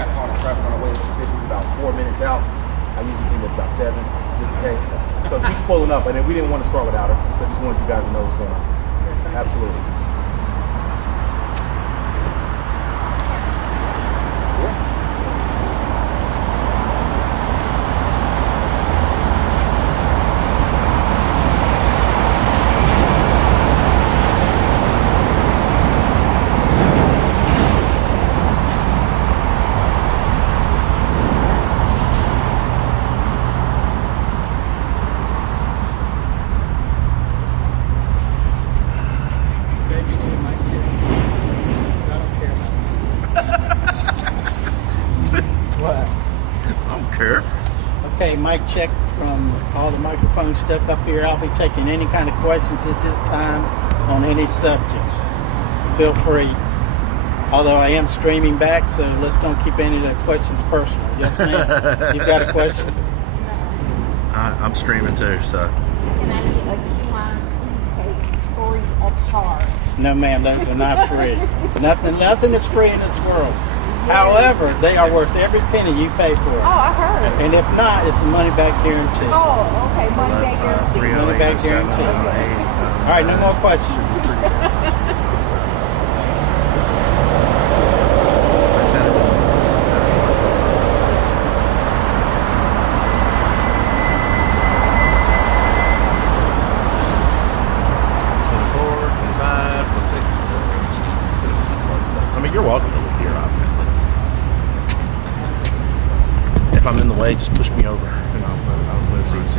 got caught in traffic on the way. She said she's about 4 minutes out. I usually think it's about 7, just in case. So she's pulling up, and then we didn't want to start without her. So just wanted you guys to know what's going on. Absolutely. Okay, mic check from all the microphones stuck up here. I'll be taking any kind of questions at this time on any subjects. Feel free. Although I am streaming back, so let's don't keep any of the questions personal. Yes, ma'am? You've got a question? I'm streaming too, so. Can I get a key lime cheesecake free of charge? No, ma'am, those are not free. Nothing is free in this world. However, they are worth every penny you pay for it. Oh, I heard. And if not, it's a money back guarantee. Oh, okay, money back guarantee. Money back guarantee. All right, no more questions. You're welcome to look here, obviously. If I'm in the way, just push me over and I'll move seats.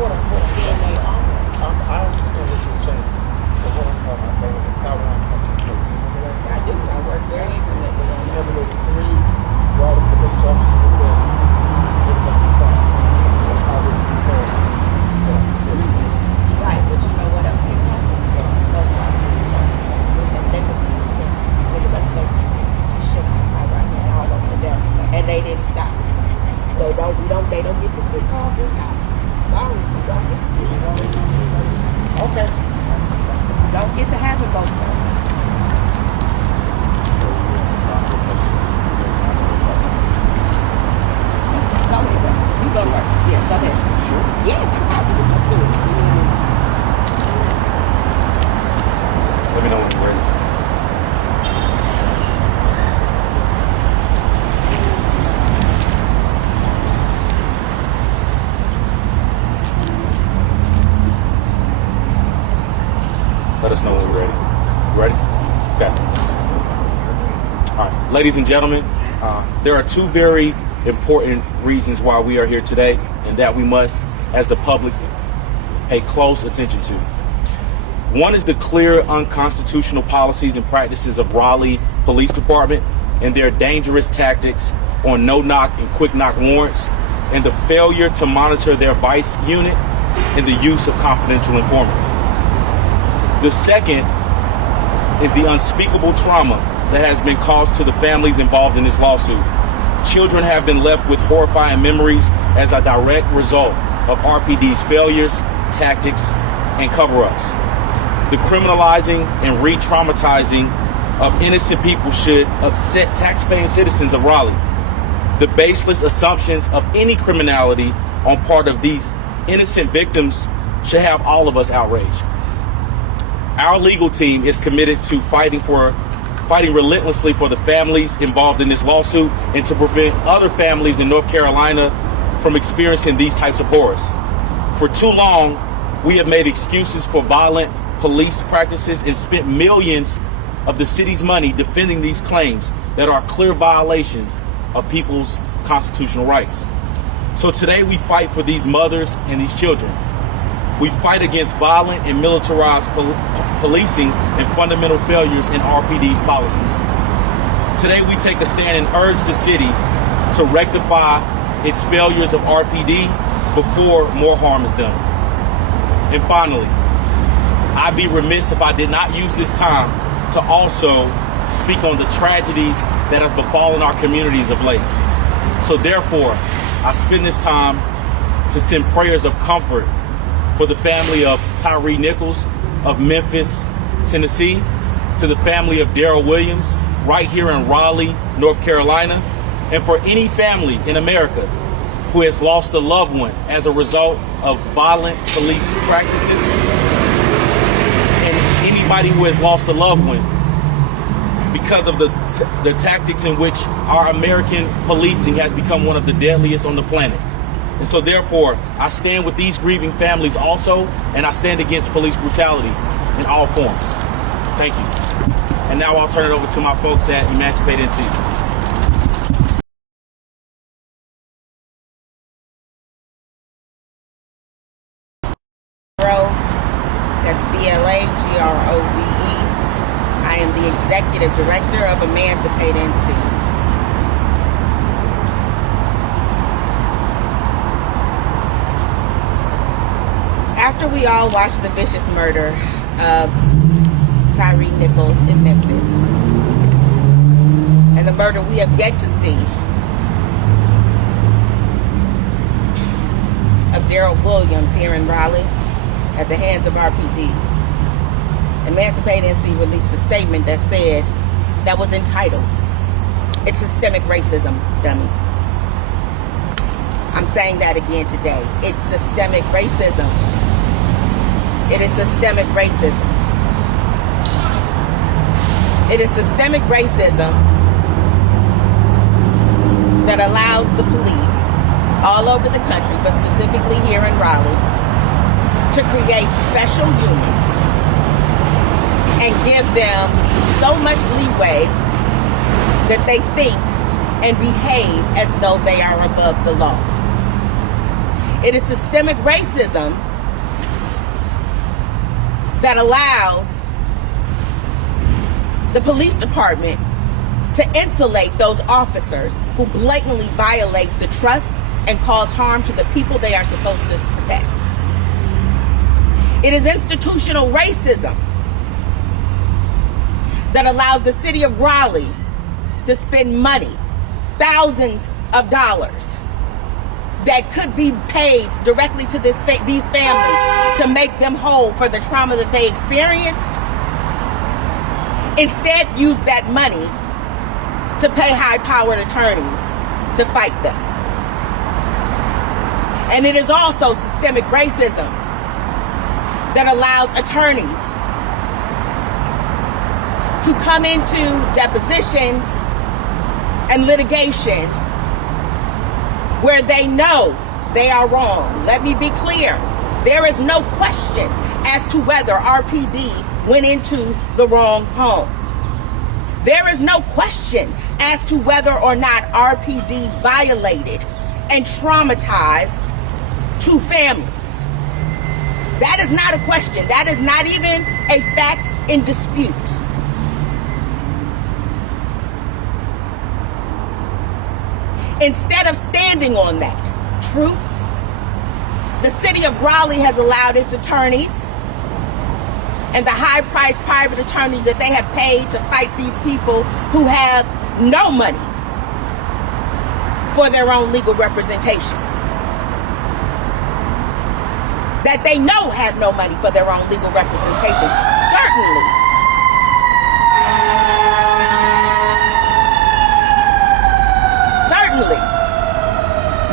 What I'm Then they are. I understand what you're saying, but what I'm talking about, though, is how I'm I do. I work very intimately on that. having those 3 Raleigh police officers with them. That's how we prepare. Right, but you know what else they happened? Those are police officers. And they was pretty much like shit out of my right hand almost to death. And they didn't stop. So they don't get to be called good cops. Sorry, we don't get to do it. Okay. Don't get to have it both ways. Go ahead, bro. You go first. Yeah, go ahead. Sure. Yes, I'm positive. Let's do it. Let me know when you're ready. Let us know when you're ready. You ready? Okay. All right, ladies and gentlemen, there are 2 very important reasons why we are here today, and that we must, as the public, pay close attention to. One is the clear unconstitutional policies and practices of Raleigh Police Department and their dangerous tactics on no-knock and quick-knock warrants, and the failure to monitor their vice unit and the use of confidential informants. The second is the unspeakable trauma that has been caused to the families involved in this lawsuit. Children have been left with horrifying memories as a direct result of RPD's failures, tactics, and cover-ups. The criminalizing and re-traumatizing of innocent people should upset taxpaying citizens of Raleigh. The baseless assumptions of any criminality on part of these innocent victims should have all of us outraged. Our legal team is committed to fighting relentlessly for the families involved in this lawsuit and to prevent other families in North Carolina from experiencing these types of horrors. For too long, we have made excuses for violent police practices and spent millions of the city's money defending these claims that are clear violations of people's constitutional rights. So today we fight for these mothers and these children. We fight against violent and militarized policing and fundamental failures in RPD's policies. Today we take a stand and urge the city to rectify its failures of RPD before more harm is done. And finally, I'd be remiss if I did not use this time to also speak on the tragedies that have befallen our communities of late. So therefore, I spend this time to send prayers of comfort for the family of Tyree Nichols of Memphis, Tennessee, to the family of Daryl Williams right here in Raleigh, North Carolina, and for any family in America who has lost a loved one as a result of violent police practices, and anybody who has lost a loved one because of the tactics in which our American policing has become one of the deadliest on the planet. And so therefore, I stand with these grieving families also, and I stand against police brutality in all forms. Thank you. And now I'll turn it over to my folks at Emancipate NC. That's BLAGROVE. I am the Executive Director of Emancipate NC. After we all watched the vicious murder of Tyree Nichols in Memphis, and the murder we have yet to see of Daryl Williams here in Raleigh at the hands of RPD, Emancipate NC released a statement that said, that was entitled, "It's Systemic Racism, Dummy." I'm saying that again today. It's systemic racism. It is systemic racism. It is systemic racism that allows the police all over the country, but specifically here in Raleigh, to create special units and give them so much leeway that they think and behave as though they are above the law. It is systemic racism that allows the police department to insulate those officers who blatantly violate the trust and cause harm to the people they are supposed to protect. It is institutional racism that allows the city of Raleigh to spend money, thousands of dollars, that could be paid directly to these families to make them whole for the trauma that they experienced. Instead, use that money to pay high-powered attorneys to fight them. And it is also systemic racism that allows attorneys to come into depositions and litigation where they know they are wrong. Let me be clear. There is no question as to whether RPD went into the wrong home. There is no question as to whether or not RPD violated and traumatized two families. That is not a question. That is not even a fact in dispute. Instead of standing on that truth, the city of Raleigh has allowed its attorneys and the high-priced private attorneys that they have paid to fight these people who have no money for their own legal representation, that they know have no money for their own legal representation. Certainly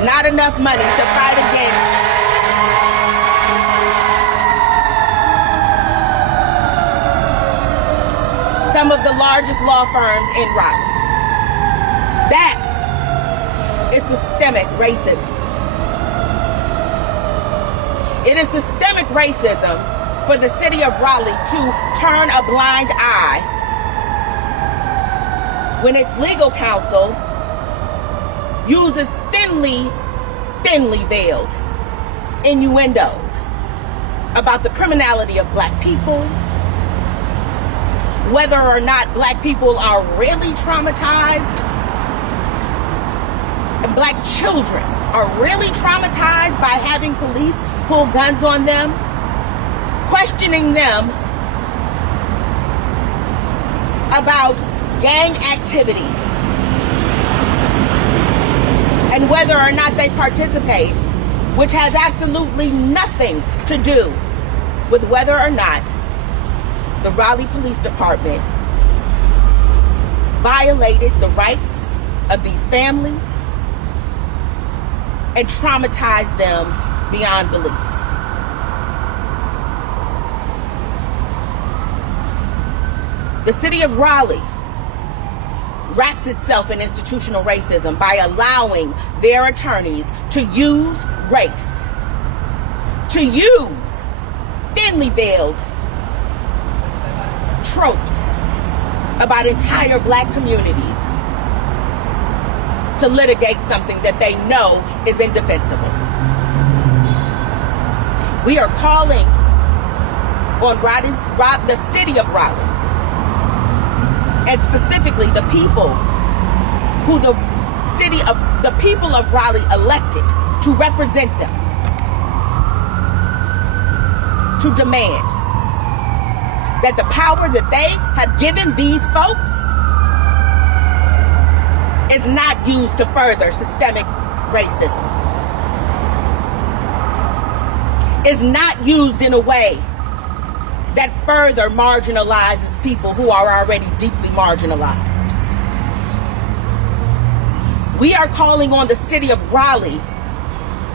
not enough money to fight against some of the largest law firms in Raleigh. That is systemic racism. It is systemic racism for the city of Raleigh to turn a blind eye when its legal counsel uses thinly veiled innuendos about the criminality of black people, whether or not black people are really traumatized, and black children are really traumatized by having police pull guns on them, questioning them about gang activity and whether or not they participate, which has absolutely nothing to do with whether or not the Raleigh Police Department violated the rights of these families and traumatized them beyond belief. The city of Raleigh wraps itself in institutional racism by allowing their attorneys to use race, to use thinly veiled tropes about entire black communities to litigate something that they know is indefensible. We are calling on the city of Raleigh, and specifically the people who the people of Raleigh elected to represent them, to demand that the power that they have given these folks is not used to further systemic racism, is not used in a way that further marginalizes people who are already deeply marginalized. We are calling on the city of Raleigh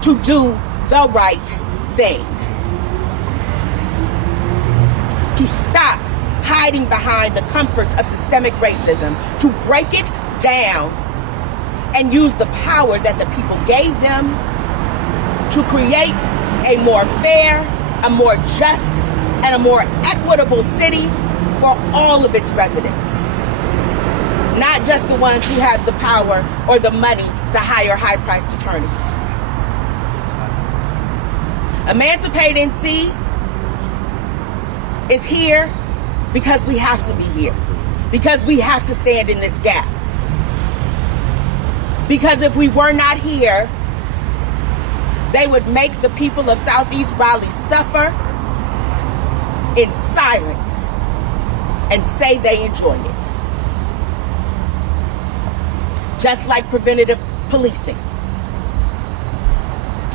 to do the right thing, to stop hiding behind the comforts of systemic racism, to break it down and use the power that the people gave them to create a more fair, a more just, and a more equitable city for all of its residents. Not just the ones who have the power or the money to hire high-priced attorneys. Emancipate NC is here because we have to be here. Because we have to stand in this gap. Because if we were not here, they would make the people of Southeast Raleigh suffer in silence and say they enjoy it. Just like preventative policing.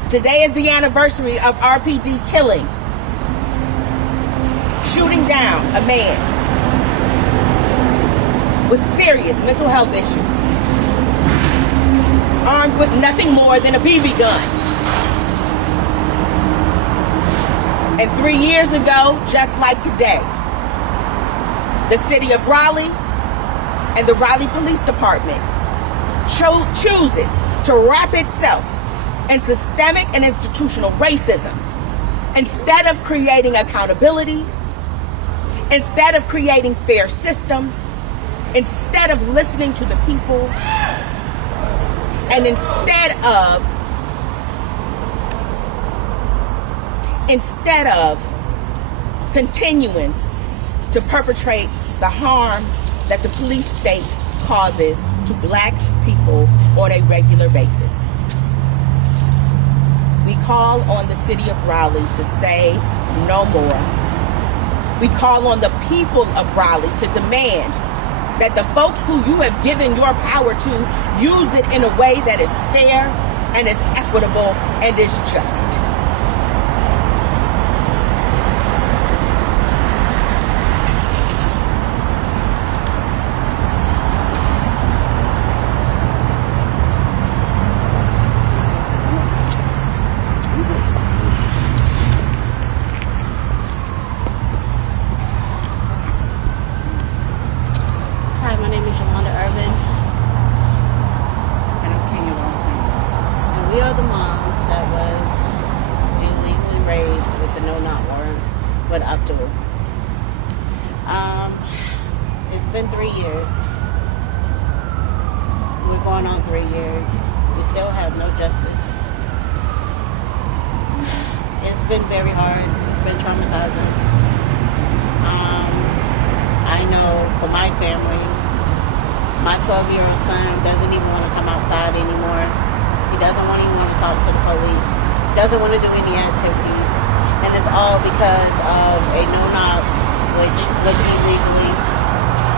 Today is the anniversary of RPD killing, shooting down a man with serious mental health issues, armed with nothing more than a BB gun. And 3 years ago, just like today, the city of Raleigh and the Raleigh Police Department chooses to wrap itself in systemic and institutional racism instead of creating accountability, instead of creating fair systems, instead of listening to the people, and instead of continuing to perpetrate the harm that the police state causes to black people on a regular basis. We call on the city of Raleigh to say no more. We call on the people of Raleigh to demand that the folks who you have given your power to use it in a way that is fair and is equitable and is just. Hi, my name is Yolanda Irving. And I'm Kenya Walton. And we are the moms that was illegally raided with the no-knock warrant with Abdul. It's been 3 years. We're going on 3 years. We still have no justice. It's been very hard. It's been traumatizing. I know for my family, my 12-year-old son doesn't even want to come outside anymore. He doesn't even want to talk to the police. He doesn't want to do any activities. And it's all because of a no-knock, which was illegally,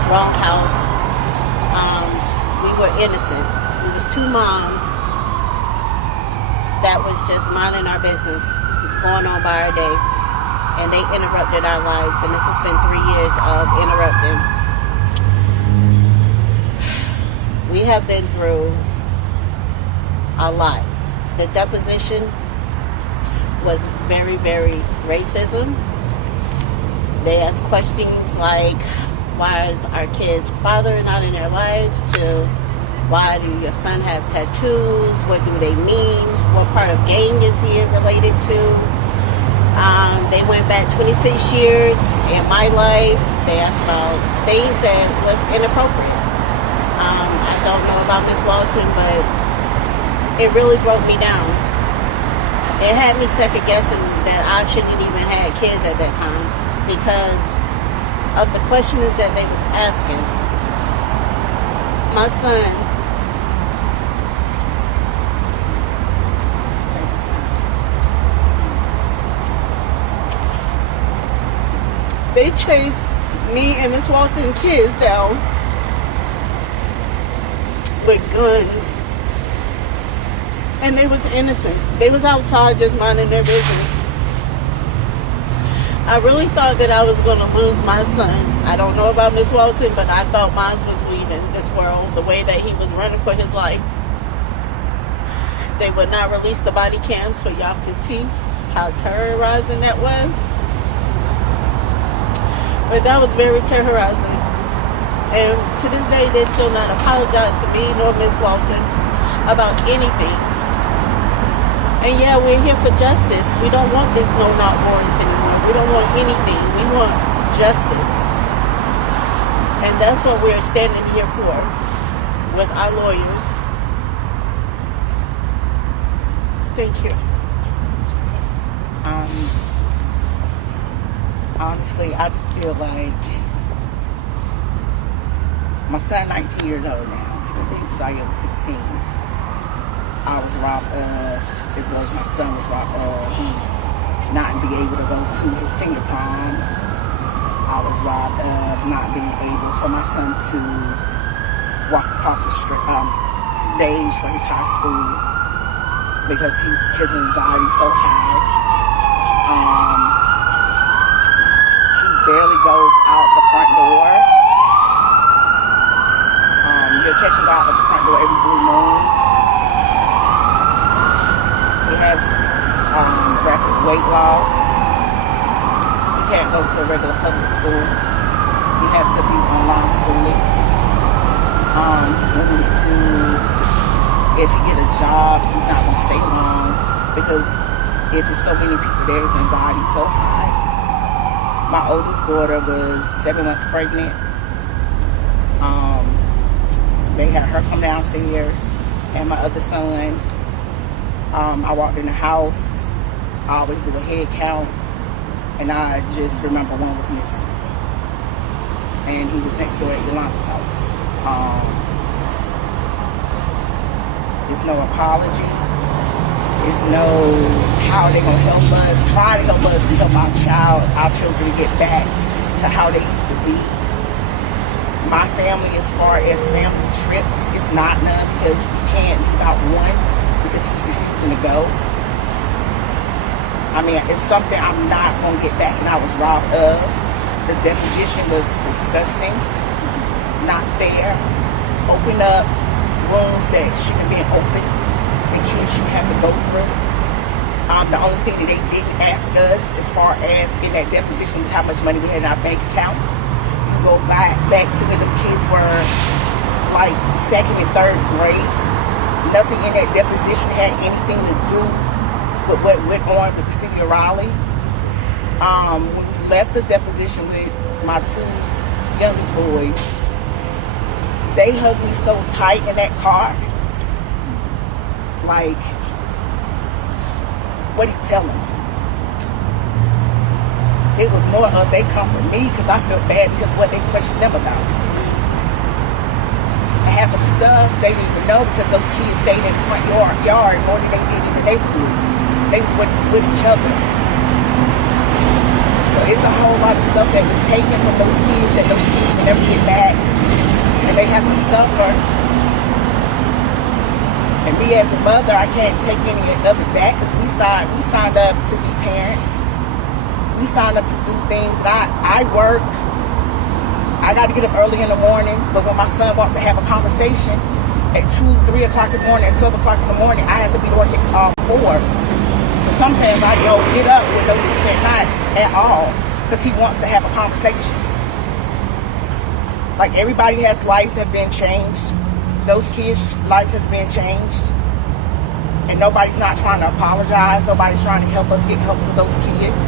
wrong house. We were innocent. We was two moms that was just minding our business, going on by our day. And they interrupted our lives. And this has been 3 years of interrupting. We have been through a lot. The deposition was very, very racism. They asked questions like, why is our kid's father not in their lives, to why do your son have tattoos? What do they mean? What part of gang is he related to? They went back 26 years in my life. They asked about things that was inappropriate. I don't know about Miss Walton, but it really broke me down. It had me second guessing that I shouldn't even have kids at that time because of the questions that they was asking. My son, they chased me and Miss Walton kids down with guns. And they was innocent. They was outside just minding their business. I really thought that I was going to lose my son. I don't know about Miss Walton, but I thought mine was leaving this world the way that he was running for his life. They would not release the body cams so y'all could see how terrorizing that was. But that was very terrorizing. And to this day, they still not apologize to me nor Miss Walton about anything. And yeah, we're here for justice. We don't want this no-knock warrants anymore. We don't want anything. We want justice. And that's what we're standing here for with our lawyers. Thank you. Honestly, I just feel like my son 19 years old now. I think because I was 16. I was robbed of, as well as my son was robbed of, not being able to go to his senior prom. I was robbed of not being able for my son to walk across the stage for his high school because his anxiety is so high. He barely goes out the front door. You'll catch him out of the front door every blue moon. He has rapid weight loss. He can't go to a regular public school. He has to be online schooling. He's limited to, if he get a job, he's not going to stay long because if there's so many people there, his anxiety is so high. My oldest daughter was 7 months pregnant. They had her come downstairs, and my other son, I walked in the house. I always do a head count, and I just remember one was missing. And he was next door at Yolanda's house. It's no apology. It's no how they gonna help us, try to help us to help our children to get back to how they used to be. My family, as far as family trips, is not none because we can't leave out one because he's refusing to go. I mean, it's something I'm not gonna get back, and I was robbed of. The deposition was disgusting, not fair. Open up rooms that shouldn't have been open. The kids shouldn't have to go through. The only thing that they didn't ask us, as far as in that deposition, is how much money we had in our bank account. You go back to when the kids were like 2nd and 3rd grade. Nothing in that deposition had anything to do with what went on with the city of Raleigh. When we left the deposition with my 2 youngest boys, they hugged me so tight in that car. Like, what do you tell them? It was more of they comfort me because I felt bad because what they questioned them about. And half of the stuff they didn't even know because those kids stayed in the front yard more than they did in the neighborhood. They was with each other. So it's a whole lot of stuff that was taken from those kids that those kids would never get back. And they have to suffer. And me as a mother, I can't take any of it back because we signed up to be parents. We signed up to do things. And I work. I got to get up early in the morning. But when my son wants to have a conversation at 2, 3 o'clock in the morning, at 12 o'clock in the morning, I have to be to work at 4. So sometimes I get up with no sleep at night at all because he wants to have a conversation. Like everybody has lives have been changed. Those kids' lives has been changed. And nobody's not trying to apologize. Nobody's trying to help us get help for those kids.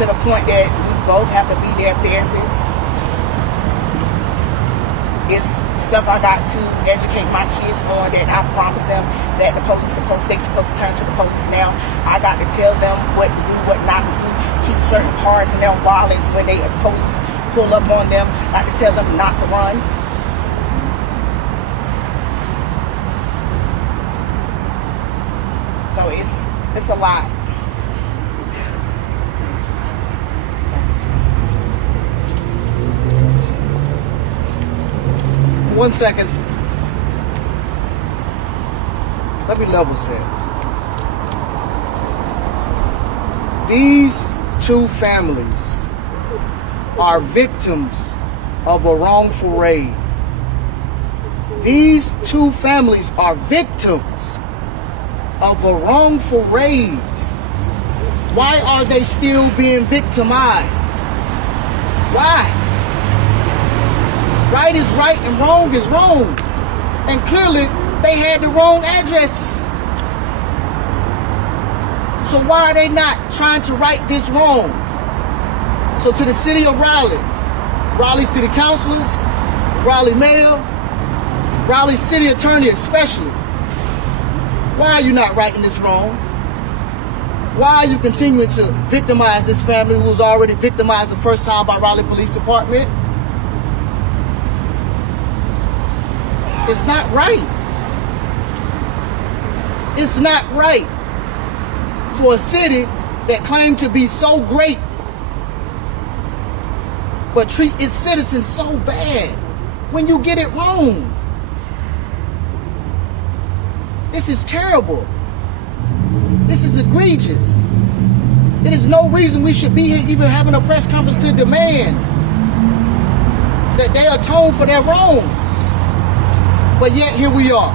To the point that we both have to be their therapists. It's stuff I got to educate my kids on that I promised them that they supposed to turn to the police now. I got to tell them what to do, what not to do. Keep certain parts in their wallets when the police pull up on them. I got to tell them not to run. So it's a lot. 1 second. Let me level set. These 2 families are victims of a wrongful raid. These 2 families are victims of a wrongful raid. Why are they still being victimized? Why? Right is right and wrong is wrong. And clearly, they had the wrong addresses. So why are they not trying to right this wrong? So to the city of Raleigh, Raleigh city councilors, Raleigh mayor, Raleigh city attorney especially, why are you not righting this wrong? Why are you continuing to victimize this family who was already victimized the first time by Raleigh Police Department? It's not right. It's not right for a city that claimed to be so great but treat its citizens so bad when you get it wrong. This is terrible. This is egregious. There is no reason we should be here even having a press conference to demand that they atone for their wrongs. But yet here we are.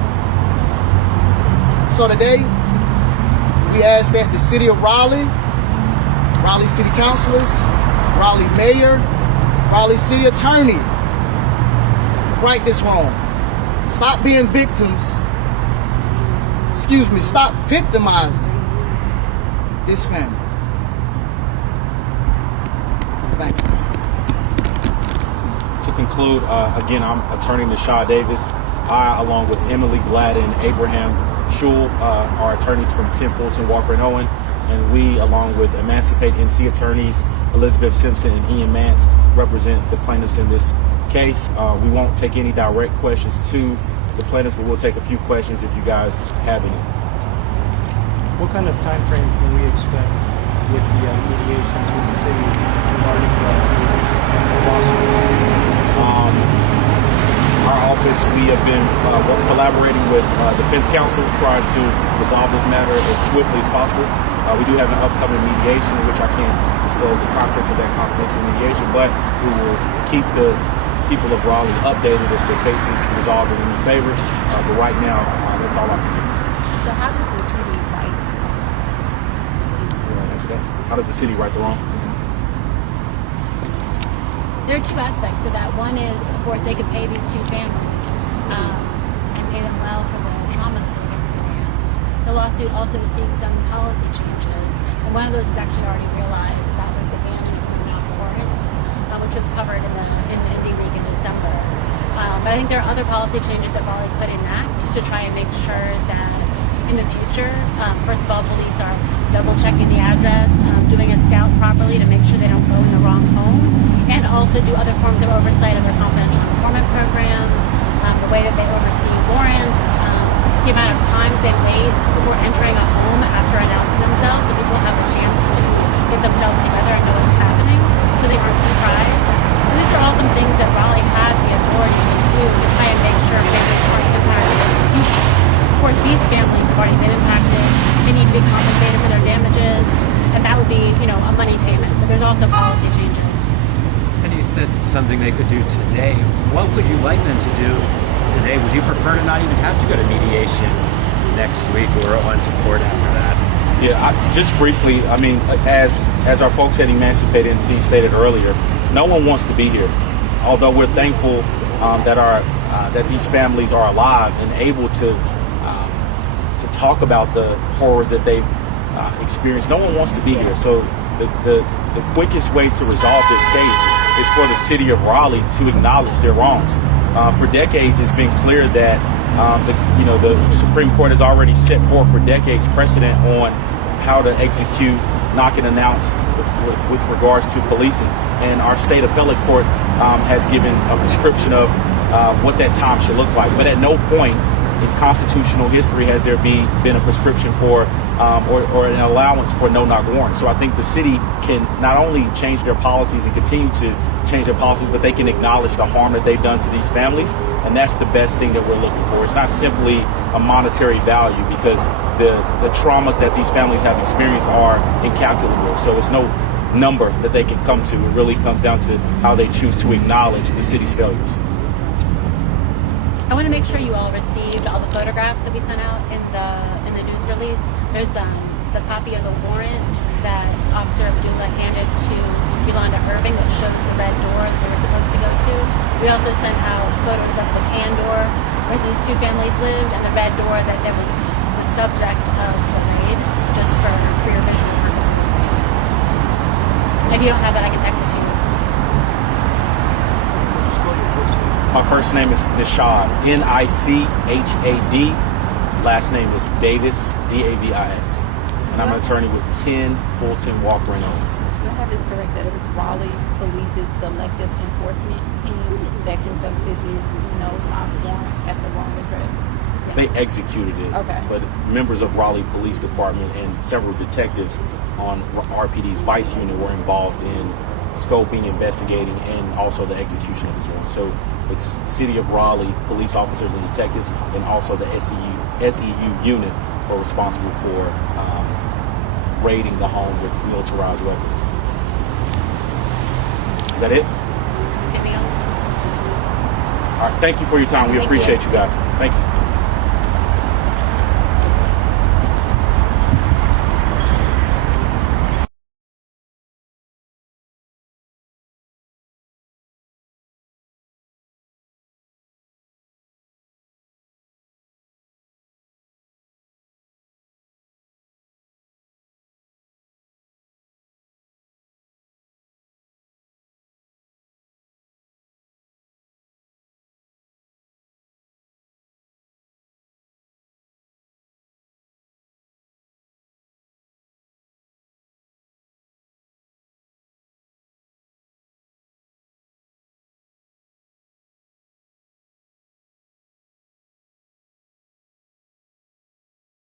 So today, we ask that the city of Raleigh, Raleigh City Councilors, Raleigh Mayor, Raleigh City Attorney, right this wrong. Stop being victims. Stop victimizing this family. Thank you. To conclude, again, I'm Attorney Nashad Davis. I, along with Emily Gladden and Abraham Schul, are attorneys from Tim Fulton, Walker and Owen, and we, along with Emancipate NC attorneys Elizabeth Simpson and Ian Mance, represent the plaintiffs in this case. We won't take any direct questions to the plaintiffs, but we'll take a few questions if you guys have any. What kind of time frame can we expect with the mediations with the city regarding the lawsuit? Our office, we have been collaborating with defense counsel, trying to resolve this matter as swiftly as possible. We do have an upcoming mediation in which I can't disclose the contents of that confidential mediation, but we will keep the people of Raleigh updated if the case is resolved in any favor. But right now, that's all I can do. So how does the city right? You want to answer that? How does the city right the wrong? There are two aspects to that. One is, of course, they could pay these two families and pay them well for the trauma that they've experienced. The lawsuit also seeks some policy changes, and one of those was actually already realized. That was the ban on going out warrants, which was covered in the Indy Week in December. But I think there are other policy changes that Raleigh could enact to try and make sure that in the future, first of all, police are double checking the address, doing a scout properly to make sure they don't go in the wrong home, and also do other forms of oversight of their confidential informant program, the way that they oversee warrants, the amount of time they wait before entering a home after announcing themselves, so people have a chance to get themselves together and know what's happening, so they aren't surprised. So these are all some things that Raleigh has the authority to do to try and make sure families aren't impacted in the future. Of course, these families have already been impacted. They need to be compensated for their damages, and that would be, a money payment. But there's also policy changes. And you said something they could do today. What would you like them to do today? Would you prefer to not even have to go to mediation next week or on to court after that? Yeah, just briefly, as our folks at Emancipate NC stated earlier, no one wants to be here. Although we're thankful that these families are alive and able to talk about the horrors that they've experienced, no one wants to be here. So the quickest way to resolve this case is for the city of Raleigh to acknowledge their wrongs. For decades, it's been clear that the Supreme Court has already set forth for decades precedent on how to execute knock and announce with regards to policing, and our state appellate court has given a prescription of what that time should look like. But at no point in constitutional history has there been a prescription for or an allowance for no-knock warrants. So I think the city can not only change their policies and continue to change their policies, but they can acknowledge the harm that they've done to these families, and that's the best thing that we're looking for. It's not simply a monetary value, because the traumas that these families have experienced are incalculable. So it's no number that they can come to. It really comes down to how they choose to acknowledge the city's failures. I want to make sure you all received all the photographs that we sent out in the news release. There's the copy of the warrant that Officer Abdullah handed to Yolanda Irving that shows the red door that they were supposed to go to. We also sent out photos of the tan door where these two families lived and the red door that was the subject of the raid, just for your visual purposes. If you don't have that, I can text it to you. My first name is Nishad, N-I-C-H-A-D. Last name is Davis, D-A-V-I-S. And and I'm an attorney with 10 Fulton Walker and Owen. Do I have this correct that it was Raleigh Police's selective enforcement team that conducted this, warrant at the wrong address? They executed it, Okay. but members of Raleigh Police Department and several detectives on RPD's Vice Unit were involved in scoping, investigating, and also the execution of this warrant. So it's City of Raleigh police officers and detectives, and also the SEU unit were responsible for raiding the home with militarized weapons. Is that it? Anything else? All right. Thank you for your time. We appreciate you guys. Thank you.